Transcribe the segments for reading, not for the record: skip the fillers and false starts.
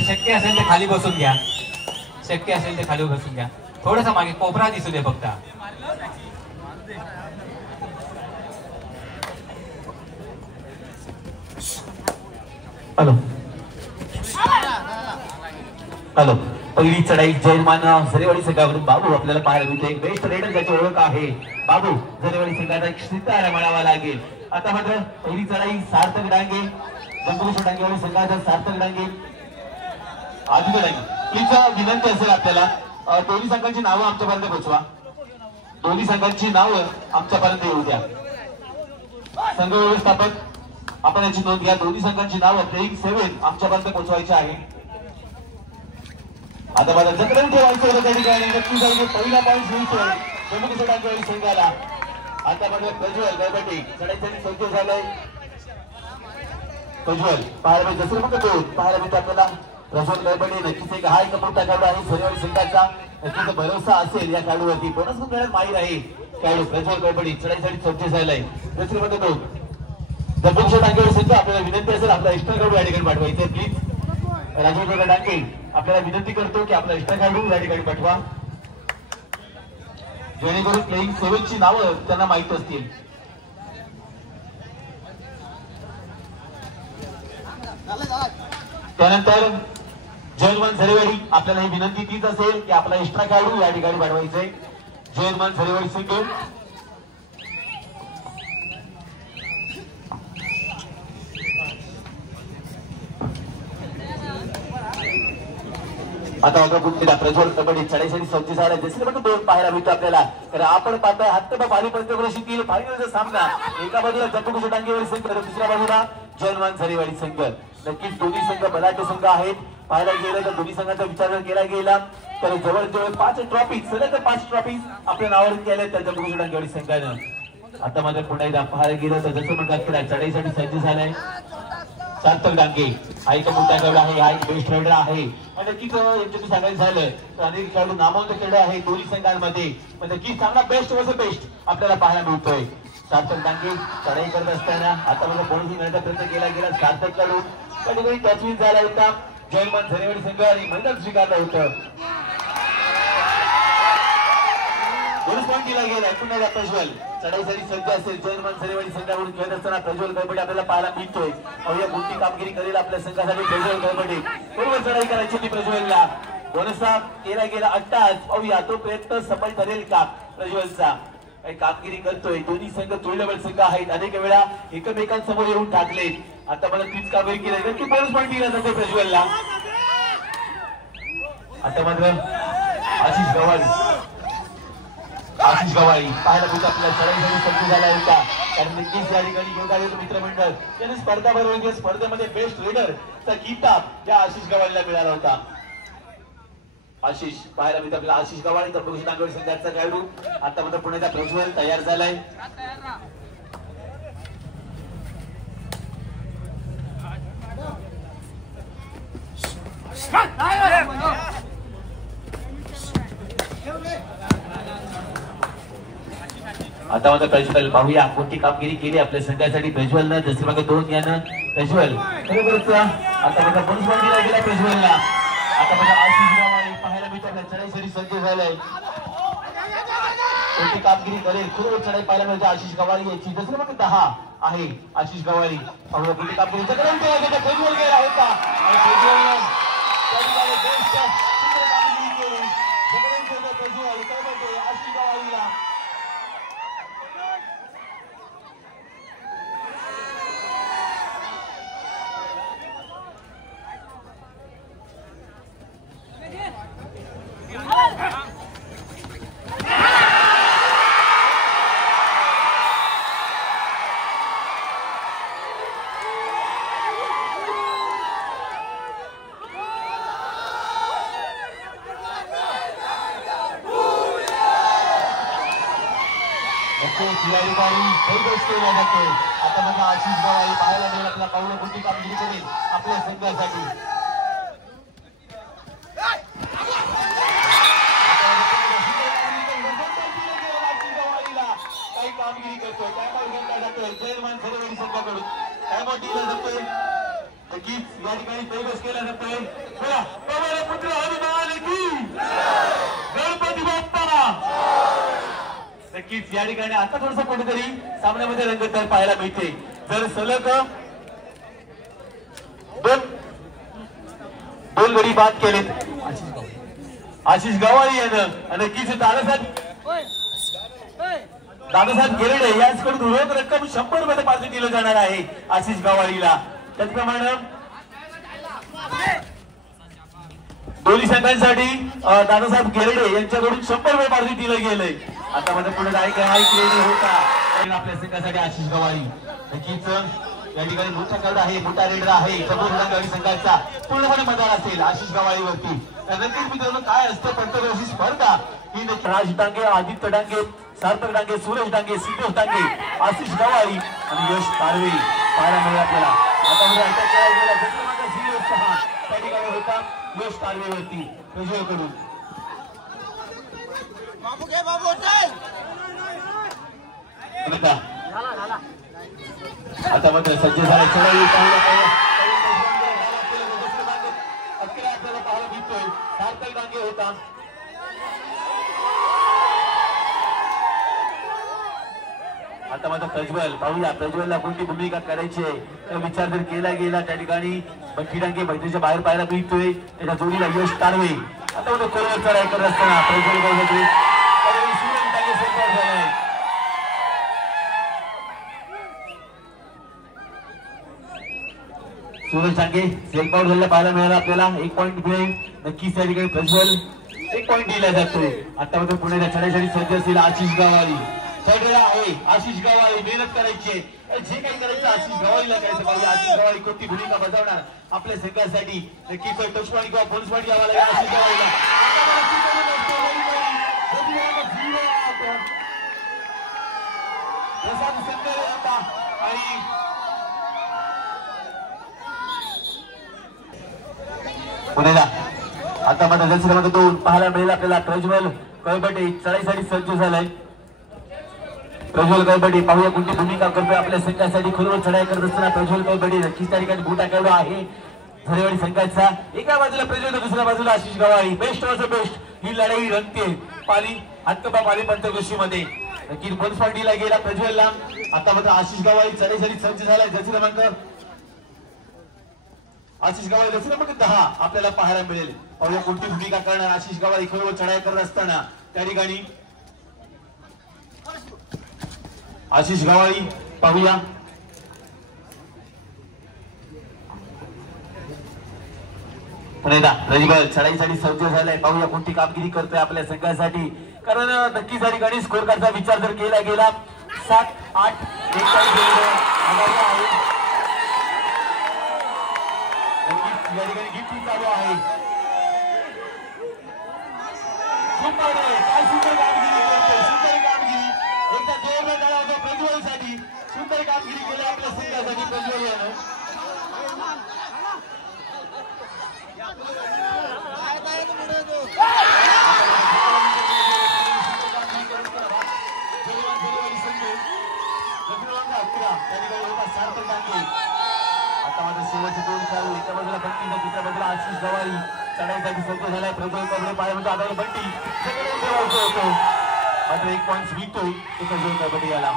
शक्य असेल तर खाली बसून घ्या, शक्य असेल तर खाली बसून घ्या. थोडासा मागे कोपरा दिसू दे फक्त. Hello hello. पहिली चढाई जयमान झरेवाडी संघाकडून बाबू आपल्याला पाहायला मिळते. एक बेस्ट रेडर ज्याची ओळख आहे बाबू झरेवाडी संघाचा सितारा म्हणावा लागेल. आता मात्र पहिली चढाई सार्थक डांगे जंबुकेश्वर डांगेवाडी संघाचा सार्थक डांगे आधी डांगे. हीच विनंती असेल आपल्याला दोन्ही संघांची नावं आमच्यापर्यंत पोहोचवा. दोन्ही संघांची नावं आमच्यापर्यंत येऊ द्या. संघ व्यवस्थापक आपण याची नोंद घ्या. दोन्ही संघांची नावं प्लेइंग 7 आमच्यापर्यंत पोहोचवायची आहे. आता मला जत्रेत ठेवायचं होतं त्या ठिकाणी नक्कीच पहिला पॉईंट मिळतोय जम्मू काश्मीर संघाला. आता मात्र प्रज्वल गळबटे चढाईसाठी सज्ज झालाय. प्रज्वल पाहायला जसं मग तो पाहायला मिळतं आपल्याला प्रज्वल गळबटे. नक्कीच एक हा एक मोठा खेळाडू आहे झरेवाडी संघाचा. नक्कीच भरोसा असेल या खेळाडूवरती. बोनस खेळात माहीर आहे खेळाडू प्रज्वल गळबटे चढाईसाठी सज्ज झालाय. दुसरी मध्ये तो जम्मू काश्मीर संघ आपल्याला विनंती असेल आपला एक्स्ट्रा खेळाडू या ठिकाणी पाठवायचे प्लीज. राजेंद्र डांगे आपल्याला विनंती करतो की आपला एक्स्ट्रा खेळाडू या ठिकाणी पाठवा जेणेकरून प्लेइंग 7 ची नावं त्यांना माहित असतील. त्यानंतर जयमान झरेवाडी आपल्याला ही विनंती तीच असेल की आपला एक्स्ट्रा खेळाडू या ठिकाणी पाठवायचे. जयमान झरेवाडी संघ आता प्रज्वल कबड्डी चढाईसाठी सज्ज झाला. जसे पण दोन पाहायला मिळतो आपल्याला. तर आपण पाहतोय हत्तबा पाणी पंचक्रोशीतील फायनलचा सामना. एका बाजूला जम्मू डांगेवाडी संघ तर दुसऱ्या बाजूला जयमान झरेवाडी संघ. नक्कीच दोन्ही संघ बलाढ्य संघ आहेत. पाहायला गेलं तर दोन्ही संघाचा विचार केला गेला तर जवळजवळ 5 ट्रॉफी सलग 5 ट्रॉफी आपल्या नावावर केल्या त्या जम्मू डांगेवाडी संघानं. आता मात्र पुन्हा एकदा पाहायला गेलं तर जसं म्हणतात चढाईसाठी सज्ज झालाय सार्थक डांगे. हा एक मोठा खेळाडू आहे, हा एक बेस्ट रायडर आहे. नक्कीच यांच्याकडे सांगायचं झालं तर अनेक खेळाडू नामवंत खेळाडू आहे दोन्ही संघांमध्ये. नक्कीच चांगला बेस्ट वर्ष बेस्ट आपल्याला पाहायला मिळतोय. सार्थक डांगे चढाई करत असताना आता मला कोणीही मिळण्याचा प्रयत्न केला गेला. सार्थक खेळाडू कधी टचविन झाला होता. जयमान झरेवाडी संघ आणि मैदान स्वीकारलं होतं. बोनस पॉईंट दिला गेला. पुन्हा एकदा प्रज्वल चढाईसाठी सज्ज असेल. जयमान झरेवाडी संघाकडून खेळत असताना प्रज्वल गळबटे आपल्याला पाहायला मिळतोय. अवघ्या मोठी कामगिरी करेल आपल्या संघासाठी प्रज्वल गळबटे. बरोबर चढाई करायची ती प्रज्वलला. बोनसचा केला गेला अट्टाच. पाहूया तो प्रयत्न सफल ठरेल का प्रज्वलचा. काही कामगिरी करतोय. दोन्ही संघ तुल्यबळ संघ आहेत. अनेक वेळा एकमेकांसमोर येऊन टाकले. आता मला तीच कामगिरी केली नक्की बोनस पॉईंट दिला जातो प्रज्वलला. आता मात्र आशिष गवाळी पाहायला मिळतं आपल्या चढाईसाठी सज्ज झाला होता. कारण नक्कीच या ठिकाणी योगा मित्रमंडळ त्यांनी स्पर्धा भरवली. स्पर्धेमध्ये बेस्ट रेडरचा किताब या आशिष गवाळीला मिळाला होता. आशिष पाहायला मिळतं आपल्याला आशिष गवाळी जम्मू डांगेवाडी संघाचा खेळाडू. आता मात्र पुण्याचा प्रज्वल तयार झालाय. आता मात्र प्रज्वल पाहूया कोणती कामगिरी केली आपल्या संघासाठी प्रज्वलनं. जसे मागे 2 यानं प्रज्वल बरोबरच आता मात्र बोनस पॉईंट दिला गेला प्रज्वलला. आता मात्र आशिष गवाळी पाहायला मिळतं आपल्या चढाईसाठी सज्ज झालाय. कोणती कामगिरी करेल खूप चढाई पाहायला मिळते आशिष गवाळी याची. जसं मग 10 आहे आशिष गवाळी. पाहूया कोणती कामगिरी प्रज्वल गेला होता. आशिष गवाळीला आता बघा आशिष गवाळी पाहायला मिळेल आपला पाहुणं कोणती कामगिरी करेल आपल्या संघासाठी. काही कामगिरी करतोय जयमान झरेवाडी संघाकडून काय मोठी जातोय. नक्कीच या ठिकाणी जल्लोष केला जातोय. बोला पवन पुत्र हनुमान की गणपती बाप्पा. नक्कीच या ठिकाणी आता थोडस कुठेतरी सामन्यामध्ये रंगतदार पाहायला मिळते. जर सलग दोन गडी बाद केलेत आशिष गवाळी यानं, नक्कीच दादासाहेब गिरडे यांच्याकडून रोख रक्कम 100 मध्ये पार्टी दिलं जाणार आहे आशिष गवाळीला. त्याचप्रमाणे दोन्ही संघांसाठी दादासाहेब गिरडे यांच्याकडून 100 मध्ये पार्टी दिलं गेलंय. आता मध्ये पुढे होता आपल्या संघासाठी आशिष गवाळी. नक्कीच या ठिकाणी मोठा खेळ आहे, मोठा रेडर आहे गाडी संघाचा पूर्णपणे मदार असेल आशिष गवाळीवरती. नक्कीच मित्रांनो काय असतं पंचवर्षी स्पर्धा ही राज डांगे, आदित्य डांगे, सार्थक डांगे, सुरेश डांगे, सिद्धेश डांगे, आशिष गवाळी आणि यश तारवे पाहायला मिळेल आपल्याला. आता मध्ये अटॅक केला गेला त्या ठिकाणी होता यश तारवेवरती कडून. आता मात्र सज्ज झाला चढाई आपल्याला पाहायला मिळतोय. सार्थक डांगे होता आता मात्र प्रज्वल. पाहूया प्रज्वलला कोणती भूमिका करायची आहे विचार जर केला गेला त्या ठिकाणी बंटी डांगे मैत्रीच्या बाहेर पाहायला मिळतोय. त्याच्या जोडीला यश तारवे. आता मात्र खोलवर चढाई करत असताना प्रज्वल सूरज डांगे सेल्फ आउट झालेला पाहायला मिळाला आपल्याला. 1 पॉईंट मिळेल नक्कीच त्या ठिकाणी प्रज्वल 1 पॉईंट दिला जातोय. आता मात्र पुण्याच्या चढाईसाठी सज्ज असलेला आशिष गवाळी चढलेला आहे. आशिष गवाळी मेहनत करायची आहे, जे काही करायचं आशिष गवाळीला करायचं. पाहिजे आशिष गवाळी कोणती भूमिका बजावणार आपल्या संघासाठी. नक्कीच टच पॉईंट किंवा बोनस पॉईंट घ्यावा लागेल आशिष गवाळीला. पुण्याला आता मात्र जर क्रमांक 2 पाहायला मिळेल आपल्याला. प्रज्वल कळबटे चढाईसाठी सज्ज झालाय. प्रज्वल कळबटे पाहूया कोणती भूमिका करतोय आपल्या संघासाठी. खोलवर चढाई करत असताना प्रज्वल कळबटे नक्कीच त्या ठिकाणी मोठा खेळाडू आहे झरेवाडी संघाचा. एका बाजूला प्रज्वल तर दुसऱ्या बाजूला Ashish Gawali. Best versus best ही लढाई रंगते पाली हक्कबा पाली पंचकृषी मध्ये. नक्कीच बोनस पॉईंटला गेला प्रज्वलला. आता मात्र आशिष गवाळी चढाईसाठी सज्ज झालाय. जर क्रमांक आशिष गवाळी जर क्रमांक 10 आपल्याला पाहायला मिळेल. पाहूया कोणती भूमिका करणार आशिष गवाळी खोलवर चढाई करत असताना त्या ठिकाणी आशिष गवाळी. पाहूया प्रज्वल चढाईसाठी सज्ज झालाय. पाहूया कोणती कामगिरी करतोय आपल्या संघासाठी. कारण नक्कीच या ठिकाणी स्कोर कार्डचा विचार जर केला गेला 7-8 या ठिकाणी गिफ्टिंग चालू आहे. काय सुंदर कामगिरी करतोय, सुंदर कामगिरी. एकदा जोरदार टाळ्या होतो प्रज्वलसाठी. सुंदर कामगिरी केली आपल्या संघासाठी प्रज्वल यानं. सार्थक डांगे आता माझं शेवटचे 2 खेळाडू एका बाजूला बंटी दुसऱ्या बाजूला आशिष गवाळी चढाईसाठी सज्ज झालाय. प्रज्वल कबडे पायामध्ये आधार बंटी होतो मात्र 1 पॉईंट मिळतोय तो प्रज्वल कबड्डी याला.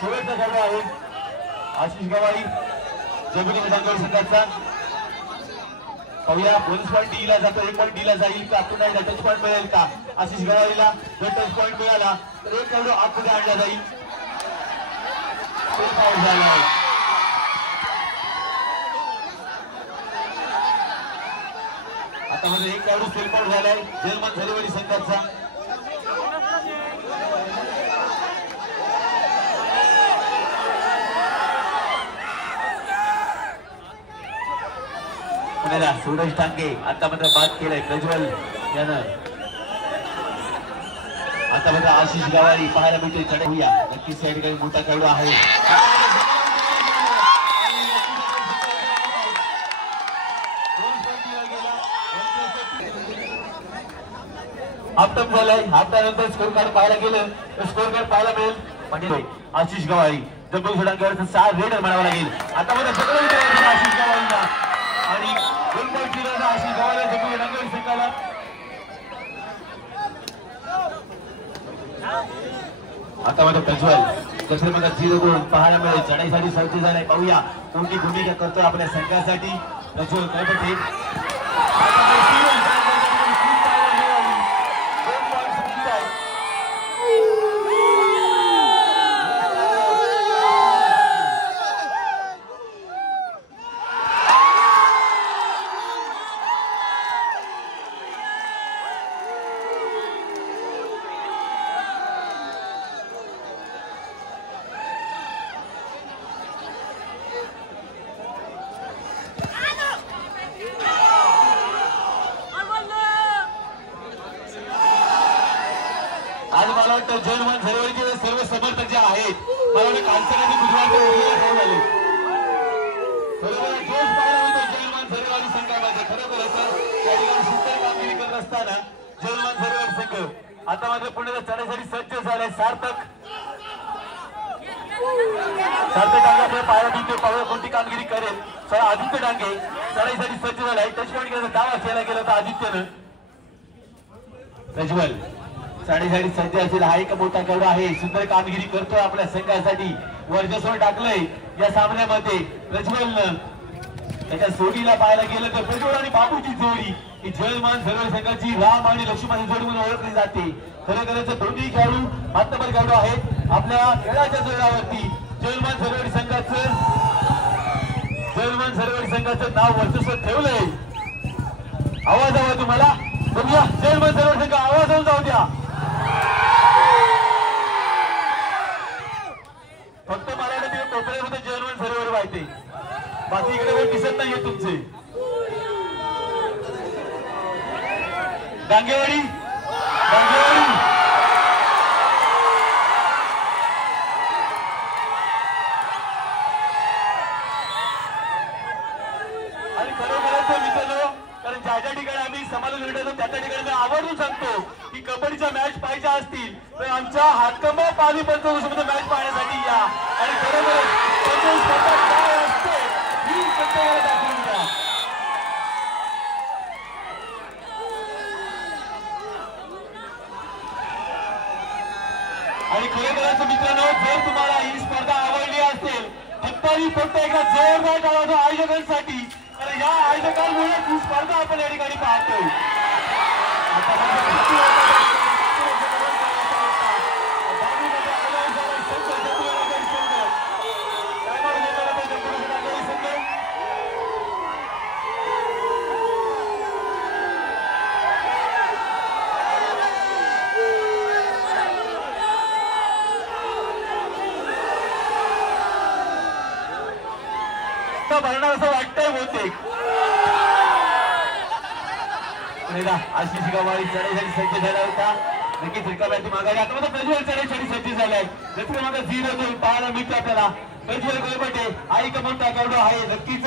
शेवटचा खेळाडू आहे आशिष गवाळी जमिनी मैदान संघाचा. पाहूया बोनस पॉईंट दिला जातो. 1 पॉईंट दिला जाईल का पुन्हा एकदा टच पॉईंट मिळेल का आशिष गवाळीला. जर टच पॉईंट मिळाला तर 1 खेळाडू आतमध्ये आणला जाईल. आता मध्ये 1 खेळाडू सेल्फ आउट झालाय जर्मन झरेवाडी संघाचा. पुण्याला सूरज डांगे आता मात्र बाद केलाय प्रज्वल यानं. आता मात्र आशिष गवाळी पाहायला मिळते चढवूया. नक्कीच या ठिकाणी मोठा खेळाडू आहे. हाफ टाइम झालाय. हाफ टाइम नंतर स्कोर कार्ड पाहायला गेलं तर स्कोर कार्ड पाहायला मिळेल म्हणजे आशिष गवाळी जम्बू डांगेवर 6 रेडर म्हणावं लागेल. आता मात्र आशिष गवाळीला आणि 2.0 अशी गवाला जमू रंगवली संघाला. आता मात्र प्रज्वल कसं बघा 0-2 पाहायला मिळेल. चढाईसाठी सज्ज झालाय. पाहूया कोणती भूमिका करतो आपल्या संघासाठी प्रज्वल कळपटे. आज मला वाटतं जयमान झरेवरचे सर्व समर्थक जे आहेत मला वाटतं कालसरांनी गुजरात झाले. बरोबर जोश पाहायला होतो जयमान झरेवाडी संघामध्ये. खरोखर असं त्या ठिकाणी सुंदर कामगिरी करत असताना जयमान झरेवाडी संघ आता मात्र पुण्याला चढाईसाठी सज्ज झालाय. सार्थक डांगे आपल्याला पाहायला मिळते. पाहूया कोणती कामगिरी करेल. आदित्य डांगे चढाईसाठी सज्ज झालाय. त्याच्यामुळे दावा केला गेला होता आदित्यनं. प्रज्वल साडेसाडी सज्ज असेल. हा एक मोठा गौरव आहे. सुंदर कामगिरी करतोय आपल्या संघासाठी. वर्चस्व टाकलंय या सामन्यामध्ये प्रज्वलनं. त्याच्या जोडीला पाहायला गेलं तर प्रज्वल आणि बाबूची जोडी ही जयमान झरेवाडी संघाची राम आणि लक्ष्मण जोडी म्हणून ओळखली जाते. खरोखरच दोन्ही खेळाडू मातबर खेळाडू आहेत. आपल्या खेळाच्या जोरावरती जयमान झरेवाडी संघाचं नाव वर्चस्व ठेवलंय. आवाज हवा तुम्हाला. बघूया जयमान झरेवाडी संघ आवाज होऊन जाऊ द्या. फक्त मला वाटतं कोपऱ्यामध्ये जयमान झरेवाडी वाहते. बाकी इकडे कोण दिसत नाहीये तुमचे. डांगेवाडी आणि खरोखरच मित्रांनो, कारण ज्या ज्या ठिकाणी आम्ही समालोचन भेटतो त्या त्या ठिकाणी मी आवर्जून सांगतो की कबड्डीच्या मॅच पाहिजे असतील तर आमच्या हातकंबा पाली पंचकृषीमध्ये मॅच पाहण्यासाठी या. आणि खरोखरच काय असते ही प्रत्येकाला दाखवून द्या. आणि खरोखरच मित्रांनो, जर तुम्हाला ही स्पर्धा आवडली असेल फक्त एका जोरदार टाळ्या आयोजकांसाठी. कारण या आयोजकांमुळे ही स्पर्धा आपण या ठिकाणी पाहतोय. भरणार असं वाटतंय बहुतेक. आशिष गवाळी चढाईसाठी सज्ज झाला होता. नक्कीच रिकाम्याची माघारी. आता मात्र प्रज्वल चढाईसाठी सज्ज झालाय. दुसरं मात्र 0-2 पाहायला मिळतं आपल्याला. प्रज्वल गळपटे हा एक मोठा खेळाडू आहे. नक्कीच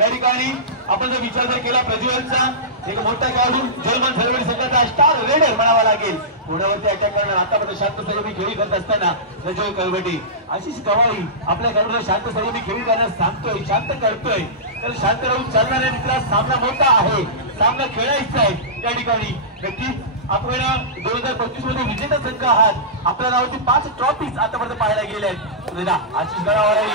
या ठिकाणी आपण जर विचार जर केला प्रज्वलचा एक मोठा खेळाडू जयमान झरेवाडी संघाचा स्टार रेडर म्हणावा लागेल. पुण्यावरती अटॅक करणार. आता शांत संयमी खेळी करत असताना प्रज्वल गळपटे आशिष गवाळी आपल्या खेळाडूला शांत संयमी खेळी करण्यास सांगतोय, शांत करतोय. तर शांत राहून चालणाऱ्या मित्रा सामना मोठा आहे. सामना खेळायचा आहे त्या ठिकाणी. नक्कीच आपण 2025 मध्ये विजेता संघ आहात. आपल्या नावाची 5 ट्रॉफीज आतापर्यंत पाहायला गेल्या आहेत. आशिष गवाळी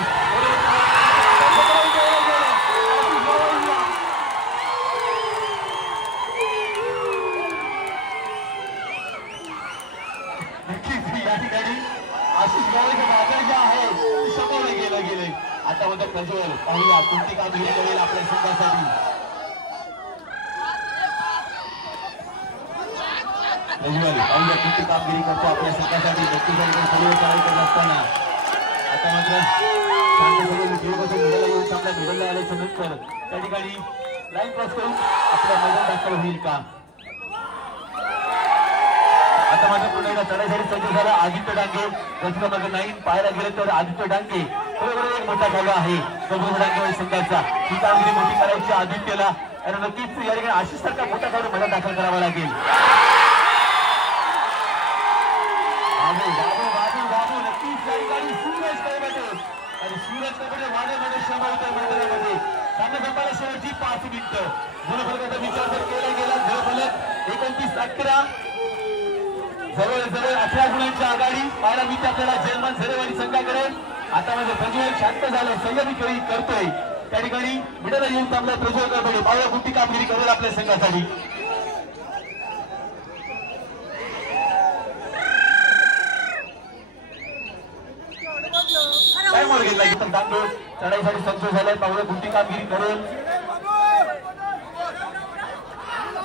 नक्कीच या ठिकाणी आशिष गवाळीचं मागणी जे आहे समोर गेले. आता म्हणतो प्रज्वल पाहिला कोणती कामगिरी करेल आपल्या संघासाठी. प्रज्वल पाहिला कोणती कामगिरी करतो आपल्या संघासाठी. नक्कीच सर्व करायचं नसताना आता मात्र शांत मिडलला येऊन सामना मिडलला आल्याच्या नंतर त्या ठिकाणी लाईन क्रॉस करून आपल्या मैदान दाखल होईल का. आता माझ्या पुन्हा एकदा चढाईसाठी सज्ज झाला आदित्य डांगे. रचनामध्ये 9 पाहायला गेलं तर आदित्य डांगे बरोबर एक मोठा खेळाडू आहे समृद्ध डांगेवाडी संघाचा. ही कामगिरी मोठी करायची आदित्यला. आणि नक्कीच या ठिकाणी आशिष सारखा मोठा खेळाडू मैदान दाखल करावा लागेल. बाबू नक्कीच या ठिकाणी सूरज कळबटे आणि सूरज कळबटे वाड्यामध्ये शंभर मैदानामध्ये सामना संपायला शेवटची 5 मिनिटं. गुणफलकाचा विचार जर केला गेला गुणफलक 29-11 जवळ 11 गुणांची आघाडी पाहायला मिळते आपल्याला जयमान झरेवाडी संघाकडे. आता माझं प्रज्वल शांत झालं संयमी खेळी करतोय त्या ठिकाणी मिडला येऊन थांबला प्रज्वल गडबडे पावला कुठली कामगिरी करेल आपल्या संघासाठी. काय मोड घेतला की तांदूळ चढाईसाठी सज्ज झालाय पावला कुठली कामगिरी करेल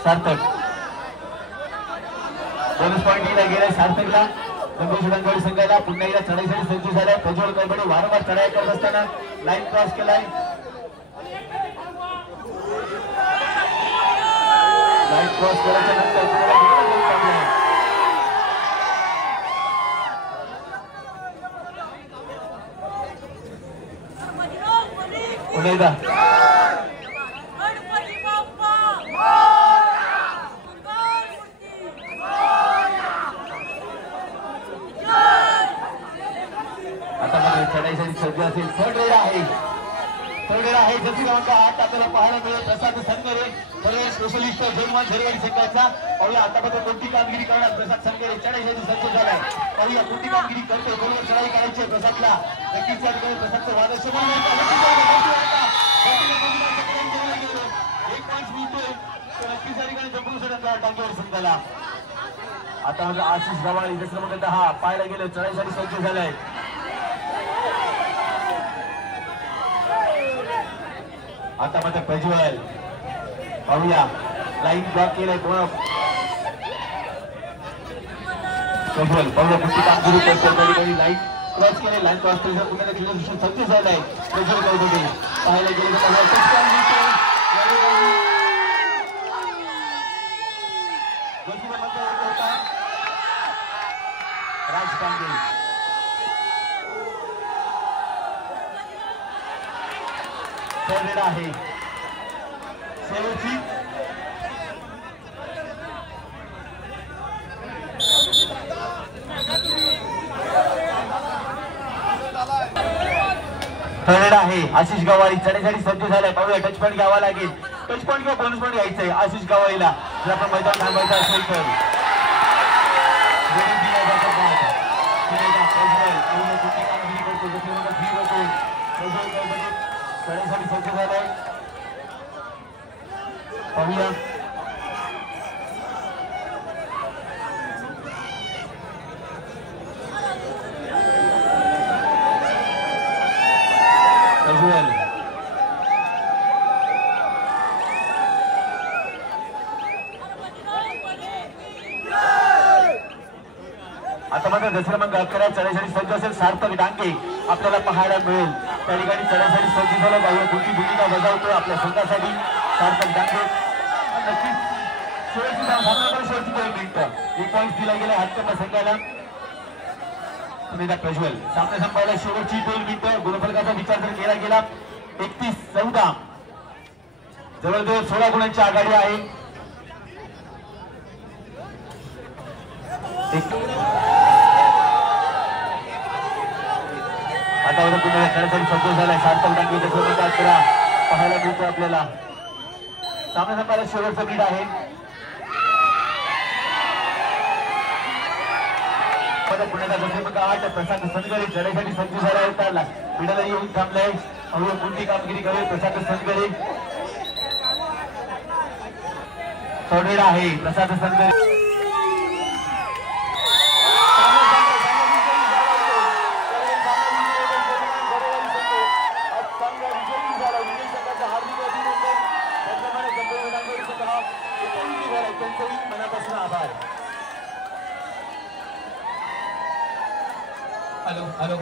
सार्थक. बोनस पॉईंट दिला गेलाय सार्थकला. गंगोशी संघाला पुन्हा एकदा चढाईसाठी सज्ज झालाय प्रज्वल गडबडे वारंवार चढाई करत असताना लाईन क्रॉस केलाय. लाईन क्रॉस केल्याच्या नंतर पुन्हा एकदा आता मध्ये चढाईसाठी सज्ज असेल. थर्ड रेड आहे जर्सी क्रमांक 8 आपल्याला पाहायला मिळेल प्रसाद संगरे स्पेशलिस्ट जयमान झरेवाडी संघाचा. पाहूया आतापर्यंत कोणती कामगिरी करणार प्रसाद संगरे चढाईसाठी सज्ज झालाय. पाहूया कोणती कामगिरी करतो बरोबर चढाई करायची आहे प्रसादला. नक्कीच या ठिकाणी प्रसादचं वादळ एक पॉईंट मिळतोय तर नक्कीच या ठिकाणी जम्मू टांगेवाडी संघाला. आता म्हणजे आशिष गवाळी जसं क्रमांक 10 पाहायला गेलं चढाईसाठी सज्ज झालाय. आता मात्र प्रज्वल पाहूया लाईन ब्लॉक केलाय प्रज्वल पाहूया कुठली कामगिरी करतो त्या ठिकाणी लाईन क्रॉस केले. लाईन क्रॉस केली पुण्याला खेळून सज्ज झालाय प्रज्वल गडबडे पाहायला गेले राज कांबळे. थर्ड आहे शेवटची थर्ड आहे आशिष गवाळी चढाईसाठी सज्ज झालाय. पाहूया टच पॉईंट घ्यावा लागेल. टच पॉईंट किंवा बोनस पॉईंट घ्यायचंय आशिष गवाळीला जर आपण मैदान थांबायचं असेल तर. चढाईसाठी सज्ज झालाय पाहूया प्रज्वल. आता मात्र दसरा क्रमांक 11 चढाईसाठी सज्ज असेल सार्थक डांगे आपल्याला पाहायला मिळेल त्या ठिकाणी चढाईसाठी सज्ज झाला. पाहूया कोणती भूमिका बजावतोय आपल्या संघासाठी सार्थक डांगे. नक्कीच शेवटची 2 मिनिटं 1 पॉईंट दिला गेला हातकंबा संघाला. प्रज्वल सामना संपायला शेवटची 2 मिनिटं. गुणफलकाचा विचार जर केला गेला 31-14 जवळजवळ 16 गुणांची आघाडी आहे. आता पुन्हा खेळासाठी सज्ज झालाय सार्थक डांगे पाहायला मिळतो आपल्याला. सामना संपायला शेवटचं लीड आहे. पुण्याचा क्रमांक 8 प्रशांत संगरे चढाईसाठी सज्ज झाला होता. मिडाला येऊन थांबलाय. कोणती कामगिरी करेल प्रशांत संगरे. थर्ड आहे प्रशांत संगरे. मनापासून आभार. हॅलो